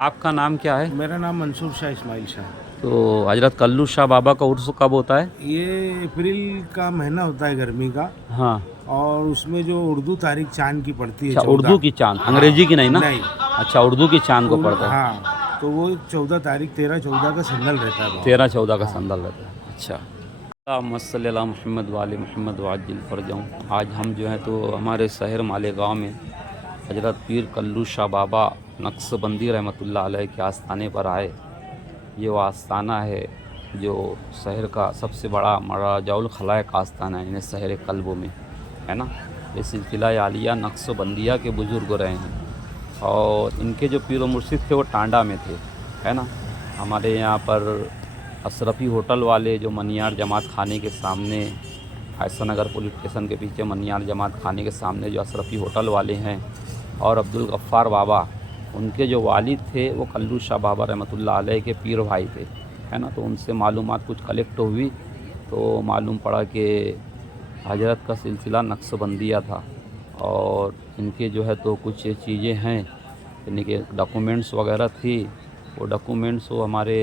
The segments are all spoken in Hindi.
आपका नाम क्या है? मेरा नाम मंसूर शाह इस्माइल शाह। तो हजरत कल्लू शाह बाबा का उर्स कब होता है? ये अप्रैल का महीना होता है गर्मी का। हाँ। और उसमें जो उर्दू तारीख चांद की पड़ती है अच्छा, उर्दू 14। की चांद, हाँ, अंग्रेजी की नहीं ना? नहीं। अच्छा, उर्दू की चांद को पड़ता है। हाँ, तो वो 14 तारीख 13-14 का संदल रहता है बाबा। 13-14 का हाँ। संदल रहता है। अच्छा। अल्लाहुम्मा सल्ली अला मोहम्मद वाले मोहम्मद वाजिल फरजाऊँ। आज हम जो है तो हमारे शहर मालेगाँव में हजरत पीर कल्लू शाह बाबा नक्शबंदी रहमतुल्लाह अलैह के आस्थाने पर आए। ये वो आस्थाना है जो शहर का सबसे बड़ा मराजाउल खलायक आस्थाना है, इन्हें शहर कल्बों में, है ना। ये सिलसिला आलिया नक्शबंदिया के बुज़ुर्ग रहे हैं और इनके जो पीर व मुर्शिद थे वो टांडा में थे, है ना। हमारे यहाँ पर अशरफी होटल वाले जो मनियार जमात खाने के सामने, आयशा नगर पुलिस स्टेशन के पीछे मनियार जमात खाने के सामने जो अशरफी होटल वाले हैं, और अब्दुल गफ़्फ़ार बाबा, उनके जो वालिद थे वो कल्लू शाह बाबा रहमतुल्लाह अलैह के पीर भाई थे, है ना। तो उनसे मालूमात कुछ कलेक्ट हुई तो मालूम पड़ा कि हजरत का सिलसिला नक्शबंदिया था और इनके जो है तो कुछ चीज़ें हैं, यानी कि डॉक्यूमेंट्स वगैरह थी। वो डॉक्यूमेंट्स वो हमारे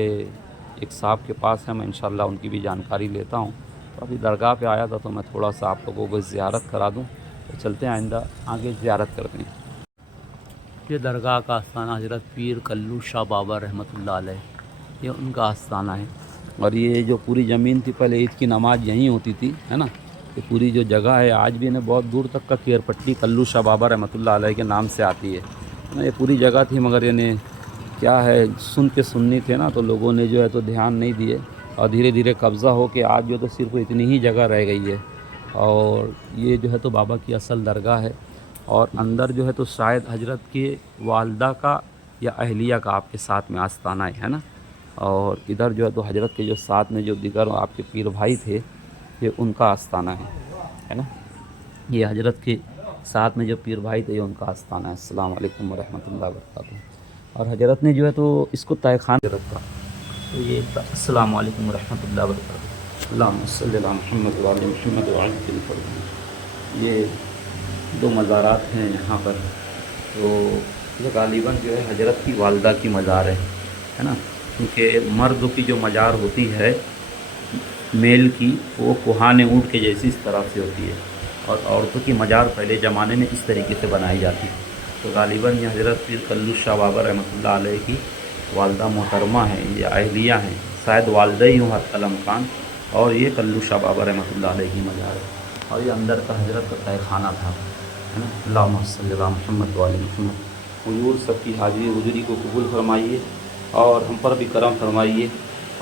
एक साहब के पास है, मैं इंशाल्लाह उनकी भी जानकारी लेता हूँ। तो अभी दरगाह पे आया था तो मैं थोड़ा सा आप लोगों को ज़ियारत करा दूँ। तो चलते हैं, आइंदा आगे ज़ियारत करते हैं। ये दरगाह का आस्थाना हज़रत पीर कल्लू शाह बाबा रहमतुल्लाह अलैह, ये उनका आस्थाना है। और ये जो पूरी ज़मीन थी पहले ईद की नमाज़ यहीं होती थी, है ना। ये पूरी जो जगह है आज भी इन्हें बहुत दूर तक का केरपट्टी कल्लू शाह बाबा रहमतुल्लाह अलैह के नाम से आती है ना। ये पूरी जगह थी मगर यानी क्या है, सुन के सुन्नी थे ना, तो लोगों ने जो है तो ध्यान नहीं दिए और धीरे धीरे कब्ज़ा हो के आज जो तो सिर्फ इतनी ही जगह रह गई है। और ये जो है तो बाबा की असल दरगाह है और अंदर जो है तो शायद हजरत के वालदा का या अहलिया का आपके साथ में आस्थाना है ना। और इधर जो है तो हजरत के जो साथ में जो दिगर आपके पीर भाई थे, ये उनका आस्थाना है ना। ये हजरत के साथ में जो पीर भाई थे ये उनका आस्थाना है। अस्सलाम वालेकुम वरहमतुल्लाहि वबरकातुहू। और हजरत ने जो है तो इसको तहखाना रखा, तो ये अस्सलाम वालेकुम वरहमतुल्लाहि वबरकातुहू। अल्लाहुम्मा सल्ली अला मुहम्मद व आलि मुहम्मद व अज्जिल फरजाना। ये दो मज़ारात हैं यहाँ पर। तो ये गालिबन जो है हजरत की वालदा की मज़ार है ना। क्योंकि मर्द की जो मज़ार होती है मेल की, वो कुहान ऊँट के जैसी इस तरह से होती है और औरतों की मज़ार पहले ज़माने में इस तरीके से बनाई जाती। तो गालिबन ये हजरत पीर कल्लू शाह बाबा रहमतुल्लाह अलैह की वालदा मोहतरमा है या अहलिया हैं, शायद वालदा ही हूँ हर कलमकान। और ये कल्लू शाह बाबा रहमतुल्लाह अलैह की मज़ार है और ये अंदर का हजरत का तहखाना था, है ना। अल्लाहुम्मा सल्ली अला मुहम्मद व आलि मुहम्मद। हुजूर सबकी हाज़िरी हुजूरी को कबूल फरमाइए और हम पर भी करम फरमाइए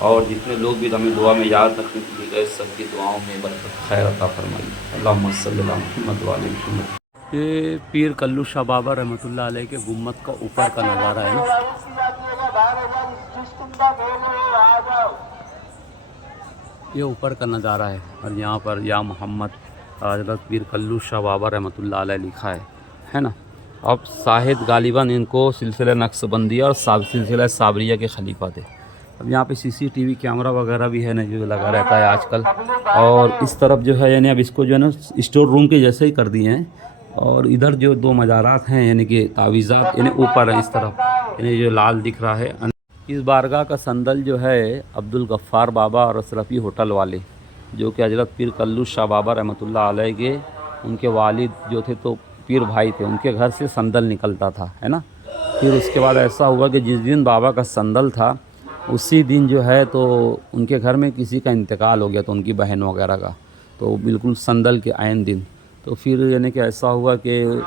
और जितने लोग भी हमें दुआ में याद रखने के लिए गए सबकी दुआओं में बरकत खैर अता फरमाइए। अल्लाहुम्मा सल्ली अला मुहम्मद व आलि मुहम्मद। ये पीर कल्लू शाह बाबा रहमतुल्लाह अलैह के गुम्मत का ऊपर का नज़ारा है ना। ये ऊपर का नज़ारा है और यहाँ पर या मोहम्मद हज़रत पीर कल्लू शाह बाबा रहमतुल्लाह अलैह लिखा है ना। अब शाहिद गालिबन इनको सिलसिला नक्शबंदिया और सिलसिला साबरिया के खलीफा थे। अब यहाँ पे सीसीटीवी कैमरा वगैरह भी है ना जो लगा रहता है आजकल। और इस तरफ जो है यानी अब इसको जो है ना स्टोर रूम के जैसे ही कर दिए हैं। और इधर जो दो मज़ारात हैं यानी कि तावीज़ात यानी ऊपर है इस तरफ, यानी जो लाल दिख रहा है। इस बारगाह का संदल जो है अब्दुल गफ़्फ़ार बाबा और अशरफी होटल वाले, जो कि हजरत पीर कल्लू शाह बाबा रहमतुल्लाह अलैह के उनके वालिद जो थे तो पीर भाई थे, उनके घर से संदल निकलता था, है ना। फिर उसके बाद ऐसा हुआ कि जिस दिन बाबा का संदल था उसी दिन जो है तो उनके घर में किसी का इंतकाल हो गया, तो उनकी बहन वगैरह का, तो बिल्कुल संदल के आन दिन। तो फिर यानी कि ऐसा हुआ कि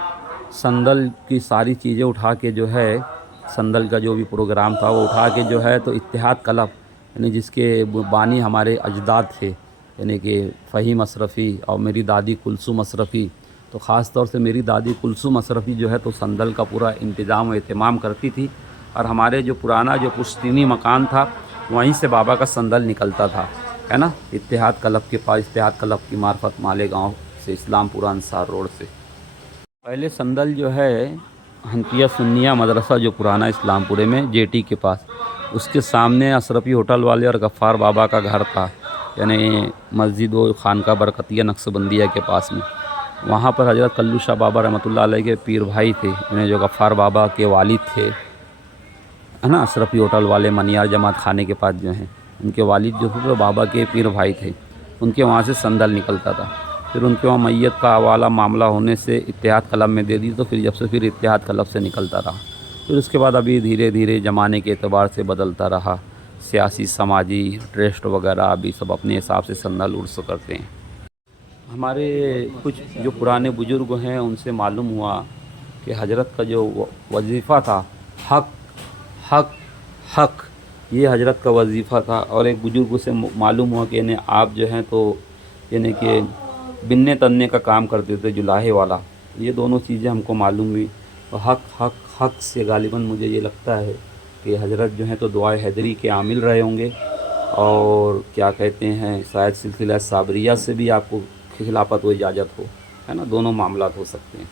संदल की सारी चीज़ें उठा के जो है, संदल का जो भी प्रोग्राम था वो उठा के जो है तो इत्तेहाद क्लब, यानी जिसके बानी हमारे अजदाद थे, यानी कि फ़हीम अशरफ़ी और मेरी दादी कुलसूम अशरफ़ी। तो ख़ास तौर से मेरी दादी कुलसूम अशरफ़ी जो है तो संदल का पूरा इंतज़ाम और एहतमाम करती थी। और हमारे जो पुराना जो पुश्तैनी मकान था वहीं से बाबा का संदल निकलता था, है ना। इत्तेहाद क्लब के पास, इत्तेहाद क्लब की मार्फत मालेगाँव से इस्लामपुरा अंसार रोड से पहले संदल जो है हनफिया सुन्निया मदरसा जो पुराना इस्लामपुरे में जेटी के पास, उसके सामने अशरफी होटल वाले और गफ़्फ़ार बाबा का घर था, यानी मस्जिद व खानका बरकतिया नक्शबंदिया के पास में। वहाँ पर हजरत कल्लू शाह बाबा रहमतुल्लाह अलैह के पीर भाई थे, यानी जो गफ़्फ़ार बाबा के वालिद थे, है ना, अशरफी होटल वाले मनियार जमात खाने के पास जो हैं, उनके वालिद जो थे तो बाबा के पीर भाई थे, उनके वहाँ से संदल निकलता था। फिर उनके वहाँ मैयत का हवाला मामला होने से इत्तेहाद क्लब में दे दी, तो फिर जब से फिर इत्तेहाद क्लब से निकलता रहा। फिर उसके बाद अभी धीरे धीरे ज़माने के एतबार से बदलता रहा। सियासी, समाजी, ट्रस्ट वगैरह अभी सब अपने हिसाब से संदल उर्स करते हैं। हमारे कुछ जो पुराने बुज़ुर्ग हैं उनसे मालूम हुआ कि हजरत का जो वजीफ़ा था, हक हक हक, ये हजरत का वजीफ़ा था। और एक बुज़ुर्ग से मालूम हुआ कि यानी आप जो हैं तो यानी कि बिनने तनने का काम करते थे, जुलाहे वाला। ये दोनों चीज़ें हमको मालूम हुई। और हक हक हक से गालिबन मुझे ये लगता है कि हजरत जो हैं तो दुआए हैदरी के आमिल रहे होंगे, और क्या कहते हैं शायद सिलसिला साबरिया से भी आपको खिलाफत हो इजाज़त हो, है ना, दोनों मामलात हो सकते हैं।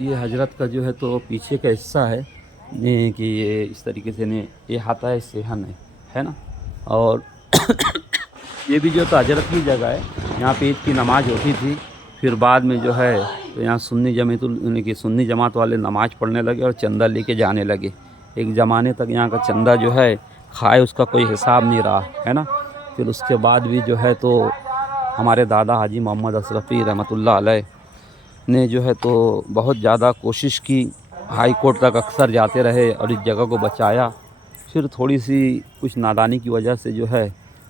ये हजरत का जो है तो पीछे का हिस्सा है ने कि ये इस तरीके से ने ये हाथा है सेहन है ना। और ये भी जो तो हजरत की जगह है, यहाँ पे ईद की नमाज़ होती थी। फिर बाद में जो है तो यहाँ सुन्नी जमात वाले नमाज़ पढ़ने लगे और चंदा लेके जाने लगे। एक ज़माने तक यहाँ का चंदा जो है खाए उसका कोई हिसाब नहीं रहा, है ना। फिर उसके बाद भी जो है तो हमारे दादा हाजी मोहम्मद अशरफी रहमतुल्लाह अलैह ने जो है तो बहुत ज़्यादा कोशिश की, हाई कोर्ट तक अक्सर जाते रहे और इस जगह को बचाया। फिर थोड़ी सी कुछ नादानी की वजह से जो है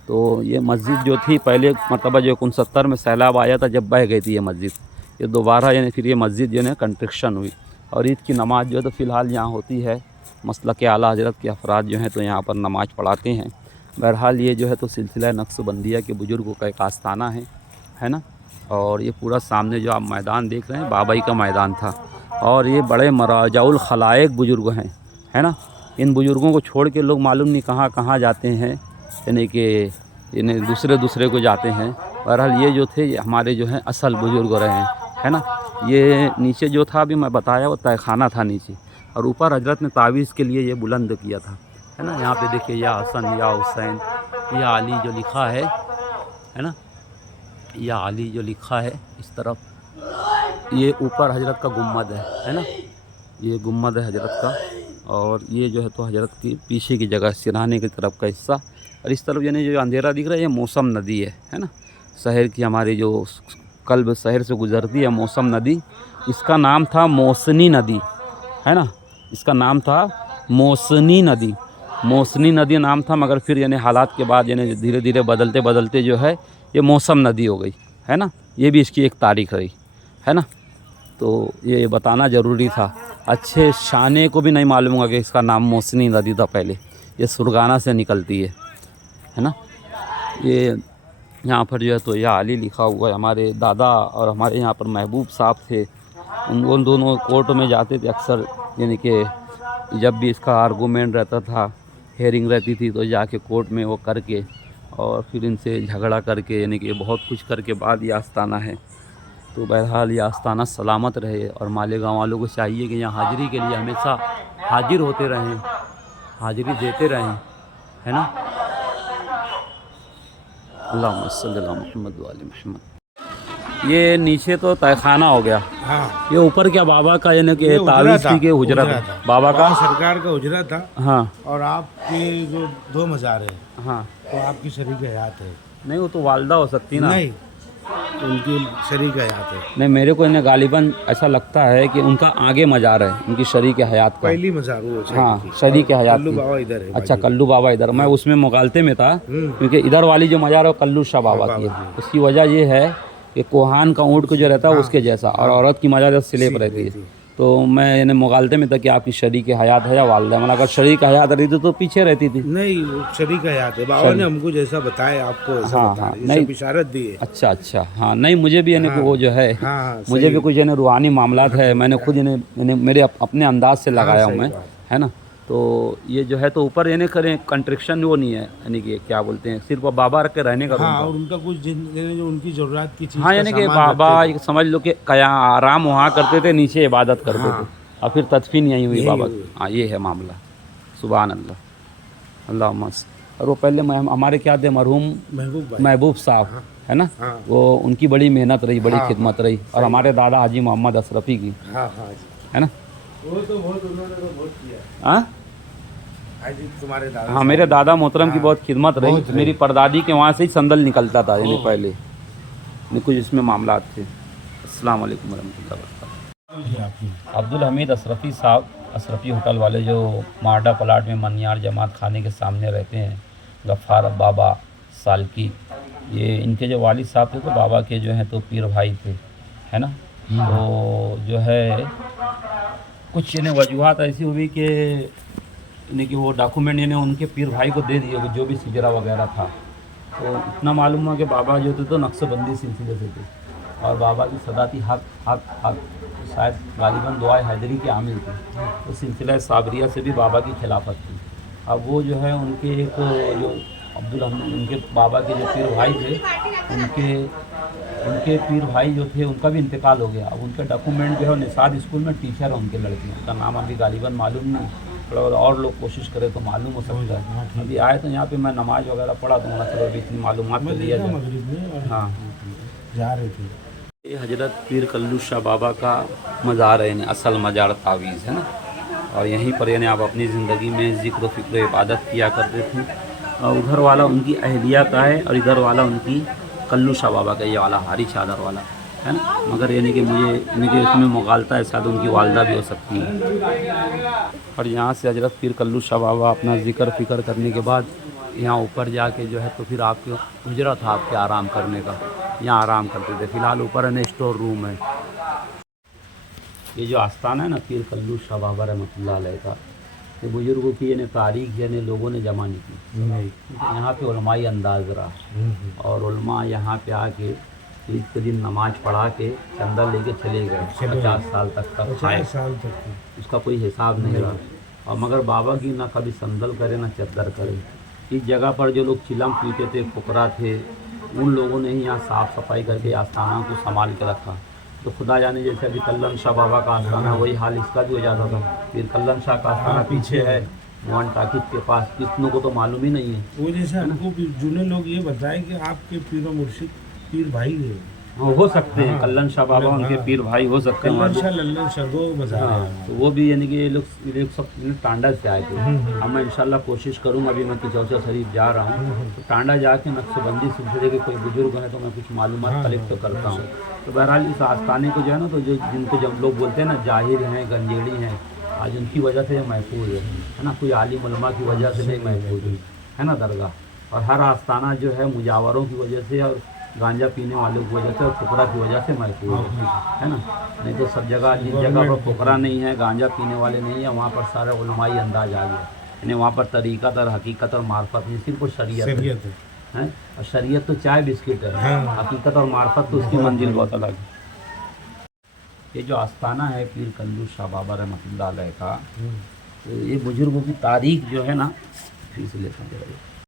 तो ये मस्जिद जो थी पहले मरतबा जो 69 में सैलाब आया था जब बह गई थी ये मस्जिद, ये दोबारा यानी फिर ये मस्जिद जो है कंस्ट्रक्शन हुई और ईद की नमाज़ जो है तो फ़िलहाल यहाँ होती है। मसलक के आला हजरत के अफराद जो हैं तो यहाँ पर नमाज़ पढ़ाते हैं। बहरहाल ये जो है तो सिलसिला नक्शबंदिया के बुज़ुर्गों का एक आस्थाना है ना। और ये पूरा सामने जो आप मैदान देख रहे हैं बाबाई का मैदान था, और ये बड़े मराजाउल खलाएक बुज़ुर्ग हैं, है ना। इन बुज़ुर्गों को छोड़ के लोग मालूम नहीं कहाँ कहाँ जाते हैं, यानी कि इन्हें दूसरे को जाते हैं। बहरहाल ये जो थे ये हमारे जो हैं असल बुज़ुर्ग रहे हैं, है ना। ये नीचे जो था अभी मैं बताया वो तहखाना था नीचे, और ऊपर हजरत ने तावीज़ के लिए ये बुलंद किया था, है ना। यहाँ पे देखिए या हसन या हुसैन या अली जो लिखा है ना, या अली जो लिखा है इस तरफ, ये ऊपर हजरत का गुम्मद है ना, ये गुम्मद है हजरत का। और ये जो है तो हजरत की पीछे की जगह सिरहाने की तरफ का हिस्सा, और इस तरफ यानी जो अंधेरा दिख रहा है ये मौसम नदी है ना। शहर की हमारी जो कल्ब शहर से गुज़रती है मौसम नदी, इसका नाम था मौसनी नदी, है ना। इसका नाम था मौसनी नदी नाम था, मगर फिर यानी हालात के बाद यानी धीरे धीरे बदलते बदलते जो है ये मौसम नदी हो गई, है ना। ये भी इसकी एक तारीख़ रही, है ना। तो ये बताना ज़रूरी था, अच्छे शाने को भी नहीं मालूम होगा कि इसका नाम मौसनी नदी था पहले, ये सुरगाना से निकलती है ना। ये यहाँ पर जो है तो या अली लिखा हुआ है। हमारे दादा और हमारे यहाँ पर महबूब साहब थे, उन दोनों कोर्ट में जाते थे अक्सर, यानी कि जब भी इसका आर्गूमेंट रहता था, हेयरिंग रहती थी, तो जाके कोर्ट में वो करके और फिर इनसे झगड़ा करके यानी कि बहुत कुछ करके बाद ये आस्थाना है। तो बहरहाल ये आस्थाना सलामत रहे, और मालेगांव वालों को चाहिए कि यहाँ हाज़िरी के लिए हमेशा हाजिर होते रहें, हाज़िरी देते रहें, है ना। अल्लाहुम्मा सल्ली अला मुहम्मद व आले मुहम्मद। ये नीचे तो तहखाना हो गया, हाँ। ये ऊपर क्या बाबा का यानी कि तावीज़ की के हुजरा था, बाबा का सरकार का हुजरा था। हाँ। और आपके जो 2 मज़ार है, हाँ, तो आपकी शरीक हयात है। नहीं वो तो वालदा हो सकती ना, नहीं, उनकी शरीक हयात है। नहीं मेरे को इन्हें गालिबन ऐसा लगता है कि उनका आगे मज़ार है, उनकी शरीक हयात का। पहली मज़ार वो हाँ, शरीक हयात कल्लू की। बाबा इधर है। अच्छा, कल्लू बाबा इधर, मैं उसमें मुगालते में था, क्योंकि इधर वाली जो मज़ार है वो कल्लू शाह बाबा की है। उसकी वजह ये है कि कोहान का ऊँट को जो रहता है उसके जैसा, और औरत की मज़ार स्लेब रहती है। तो मैं यानी मुगालते में था कि आपकी शरीक हयात है या वालदा, मतलब अगर शरीक हयात रहती तो पीछे रहती थी। नहीं, वो शरीक हयात है। बाबा ने हमको जैसा बताया आपको ऐसा हाँ, बताया, हाँ, जैसे नहीं बिशारत दी है। अच्छा, हाँ, नहीं मुझे भी यानी कि वो जो है हाँ, मुझे भी कुछ यानी रूहानी मामलात है, मैंने खुद यानी मेरे अपने अंदाज से लगाया हूँ मैं, है ना। तो ये जो है तो ऊपर यानी करें कंस्ट्रक्शन वो नहीं है, यानी कि क्या बोलते हैं, सिर्फ बाबा रख के रहने का। हाँ, और उनका कुछ जो उनकी ज़रूरत की चीज़, हाँ, यानी कि बाबा समझ लो कि क्या आराम वहाँ करते थे, नीचे इबादत करते थे, और फिर तदफीन यहीं हुई बाबा की। हाँ, ये है मामला। सुभान अल्लाह, अल्लाह। और वो पहले हमारे क्या थे मरहूम महबूब साहब, है ना। वो उनकी बड़ी मेहनत रही, बड़ी खिदमत रही, और हमारे दादा हाजी मोहम्मद अशरफी की, है ना। वो तो बहुत उन्होंने तो बहुत किया। हाँ, आज तुम्हारे दादा हाँ, मेरे दादा मोहतरम की हाँ, बहुत खिदमत रही। बहुत रही। मेरी परदादी के वहाँ से ही संदल निकलता था यानी ओह। पहले, नहीं कुछ इसमें मामला थे। अस्सलाम वालेकुम वरहमतुल्लाहि वबरकातुहू। जी आपकी अब्दुल हमीद अशरफ़ी साहब, अशरफ़ी होटल वाले जो मारडा प्लाट में मनियार जमात खाने के सामने रहते हैं, गफ़ार बाबा सालकी, ये इनके जो वालिद साहब थे तो बाबा के जो हैं तो पीर भाई थे, है ना। तो जो है कुछ यानी वजूहत ऐसी हुई कि यानी कि वो डॉक्यूमेंट यानी उनके पीर भाई को दे दिए जो भी सिजरा वगैरह था। तो इतना मालूम हुआ कि बाबा जो थे तो नक्शबंदी सिलसिले से थे और बाबा की सदा थी हक हक हक, शायद गालिबन दुआए हैदरी के आमिल थे। तो सिलसिला साबरिया से भी बाबा की खिलाफत थी। अब वो जो है उनके एक जो अब्दुल हमीद उनके बाबा के जो पीर भाई थे, उनके पीर भाई जो थे उनका भी इंतकाल हो गया। अब उनके डॉक्यूमेंट जो है निसाद स्कूल में टीचर है उनके लड़के, उनका नाम अभी गालिबन मालूम नहीं, थोड़ा और लोग कोशिश करें तो मालूम हो सकता है। अभी आए तो यहाँ पे मैं नमाज़ वगैरह पढ़ा तो मैंने चलो अभी इतनी मालूमात तो लिया जाए। मगरिब में और हाँ, जा रहे थे। ये हजरत पीर कल्लू शाह बाबा का मज़ार है, यानी असल मज़ार तावीज़ है ना। और यहीं पर यानी आप अपनी ज़िंदगी में ज़िक्र फ़िक्र इबादत किया करते थे। और उधर वाला उनकी अहलिया का है और इधर वाला उनकी कल्लू शाह बाबा का, ये वाला हारी चादर वाला है ना। मगर यानी कि मुझे यानी कि इसमें मुगालता है, शायद उनकी वालदा भी हो सकती है। और यहाँ से हजरत पीर कल्लू शाह बाबा अपना ज़िक्र फ़िक्र करने के बाद यहाँ ऊपर जाके जो है तो फिर आपके गुजरा था आपके आराम करने का, यहाँ आराम करते थे। फ़िलहाल ऊपर है स्टोर रूम है। ये जो आस्थान है ना पीर कल्लू शाह बाबा रहमतुल्लाह अलैह का, ये बुज़ुर्गों की यानी तारीख यानी लोगों ने जमा नहीं की। नहीं। यहाँ पे उलमाई अंदाज रहा और उलमा यहाँ पे आके ईद के दिन नमाज पढ़ा के चंदा लेके चले गए 50 साल तक का 50 साल तक की। उसका कोई हिसाब नहीं रहा। और मगर बाबा की ना कभी संदल करे ना चद्दर करे। इस जगह पर जो लोग चिलम पीते थे, फुकरा थे, उन लोगों ने ही यहाँ साफ़ सफाई करके आस्थाना को संभाल के रखा। तो खुदा जाने जैसे अभी कल्लम शाह बाबा का आस्थाना है, वही हाल इसका भी हो जाता था। फिर कल्लम शाह का आस्थाना पीछे है मोहन टाकिज के पास, कितनों को तो मालूम ही नहीं है। वो जैसे हमको जूने लोग ये बताए कि आपके पीर मुर्शिद पीर भाई है। हाँ, हो सकते हैं हाँ, कल्लन शाह बाबा उनके हाँ। पीर भाई हो सकते हैं। कल्लन शाह लल्लन शाह दो बाजार हाँ, है। तो वो भी यानी कि ये लोग सब टांडा से आए थे। अब मैं इंशाल्लाह कोशिश करूँगा, अभी मैं किचौचा शरीफ जा रहा हूँ तो टांडा जाके नक्शबंदी सिलसिले के कोई बुजुर्ग हैं तो मैं कुछ मालूमात कलेक्ट तो करता हूँ। तो बहरहाल इस आस्थाने को जो है ना, तो जो जिनको जब लोग बोलते हैं ना जाहिर हैं गंजेड़ी हैं, आज उनकी वजह से ये महफूज है ना। कोई आलिम उलमा की वजह से नहीं महफूज है ना दरगाह। और हर आस्थाना जो है मुजावरों की वजह से और गांजा पीने वालों की वजह से और फुकरा की वजह से महफूज है ना। नहीं तो सब जगह जिस जगह पर फुकरा नहीं है, गांजा पीने वाले नहीं है, वहाँ पर सारा उलमाई अंदाज आ गया। यानी वहाँ पर तरीक़त और हकीकत और मार्फत नहीं, सिर्फ शरीयत है। और शरीयत तो चाय बिस्किट है, हकीकत और मार्फत तो उसकी मंजिल बहुत अलग है। ये जो आस्थाना है पीर कल्लू शाह बाबा रहमतुल्लाह अलैह का, तो ये बुजुर्गों की तारीख जो है ना, फिर से लेते हैं।